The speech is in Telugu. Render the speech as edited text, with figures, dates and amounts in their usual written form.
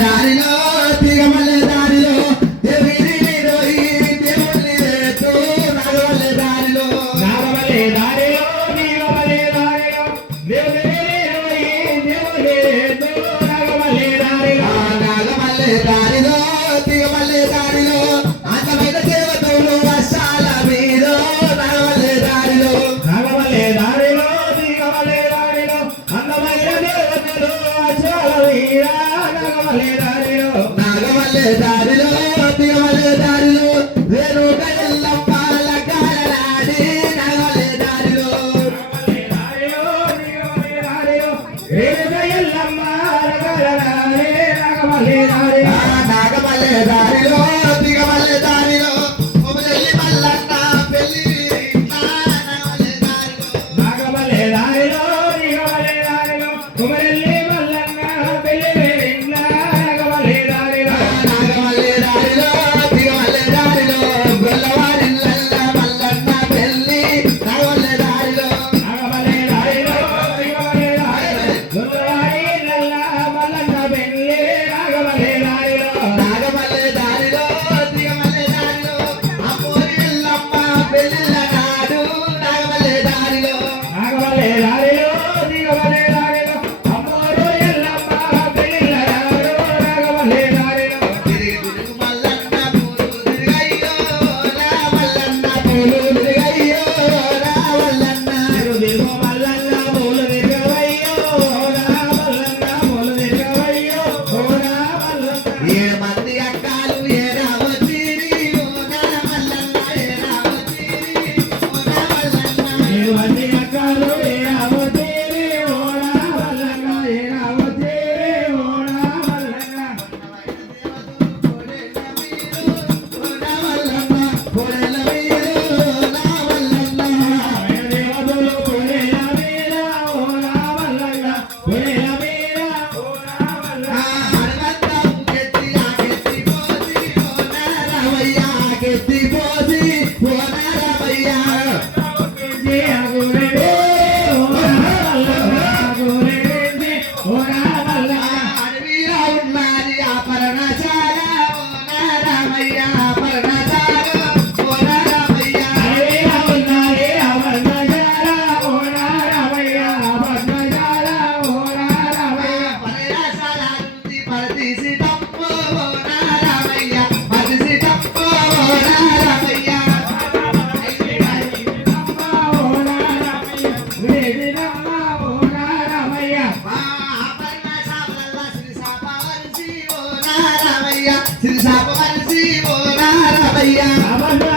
దారిలో తిగమల్లె దారిలో దేవుని రోయి దేవుని రేతు నాగమల్లె దారిలో నాగమల్లె దారిలో తిగమల్లె దారిలో దేవుని రోయి దేవుని రేతు నాగమల్లె దారిలో నాగమల్లె దారిలో తిగమల్లె దారిలో అందమైన దేవతలు వర్షాల మీద నాగమల్లె దారిలో నాగమల్లె దారిలో తిగమల్లె దారిలో అందమైన దేవతలు వర్షాల మీద నాగమల్లె దారిలో నాగమల్లె దారిలో తిగమల్లె దారిలో వేరు గల్లమ్మ లగాలనాడి నాగమల్లె దారిలో నాగమల్లె దారిలో తిగమల్లె దారిలో వేరు ఎల్లమ్మ రగలరారే నాగమల్లె దారిలో నాగమల్లె దారిలో తిగమల్లె దారిలో కొమరెల్లి మల్లన్న పెళ్లి నాగమల్లె దారిలో నాగమల్లె దారిలో తిగమల్లె దారిలో కుమరెల్లి మల్లన్న పెళ్లి నాగమల్లె దారిలో నాగమల్లె దారిలో తిగమల్లె దారిలో గొల్లవారిల్లల్ల మల్లన్న పెళ్లి నాగమల్లె దారిలో నాగమల్లె దారిలో తిగమల్లె దారిలో గుండ్రాయి నల్ల మల్లన్న పెళ్లి నాగమల్లె దారిలో నాగమల్లె దారిలో తిగమల్లె దారిలో అమ్మోరి ఎల్లమ్మ పెళ్లిళ్ళ నాడు నాగమల్లె దారిలో నాగమల్లె దారిలో తిగమల్లె దారిలో అమ్మోరు ఎల్లమ్మ పెళ్లిళ్ళ నాడు నాగమల్లె దారిలో తిరిగి తిరుగు మల్లన్న పూలు తిరుగయ్యో నా మల్లన్న పూలు తిరుగయ్యో నా మల్లన్న తిరుగు మల్లన్న పూలు తిరగవయ్యో నా మల్లన్న పూలు తిరగవయ్యో నా మల్లన్న 7 మంది అక్కలు ఏరావతిరి ఓ నా మల్లన్న ఏరావతిరి ఓ నా మల్లన్న ఏవతి అక్కలు ఏరావతిరి ఓ నా మల్లన్న ఏరావతిరి ఓ నా మల్లన్న దేవతలు పుణ్యాల మీద ఓ నా మల్లన్న పుణ్యాల మీద ఓ నా మల్లన్న జయగురే ఓ నా మల్లన్న గురే ఓ నా మల్లన్న అరేరా ఉన్నారే అవర్ణజాల ఓ నా రామయ్య అవర్ణజాల ఓ నా రామయ్య ఓ నా రామయ్య వేదినమ్మ ఓ నా రామయ్య శ్రీ సాపవరసి ఓ నా రామయ్య అవర్ణ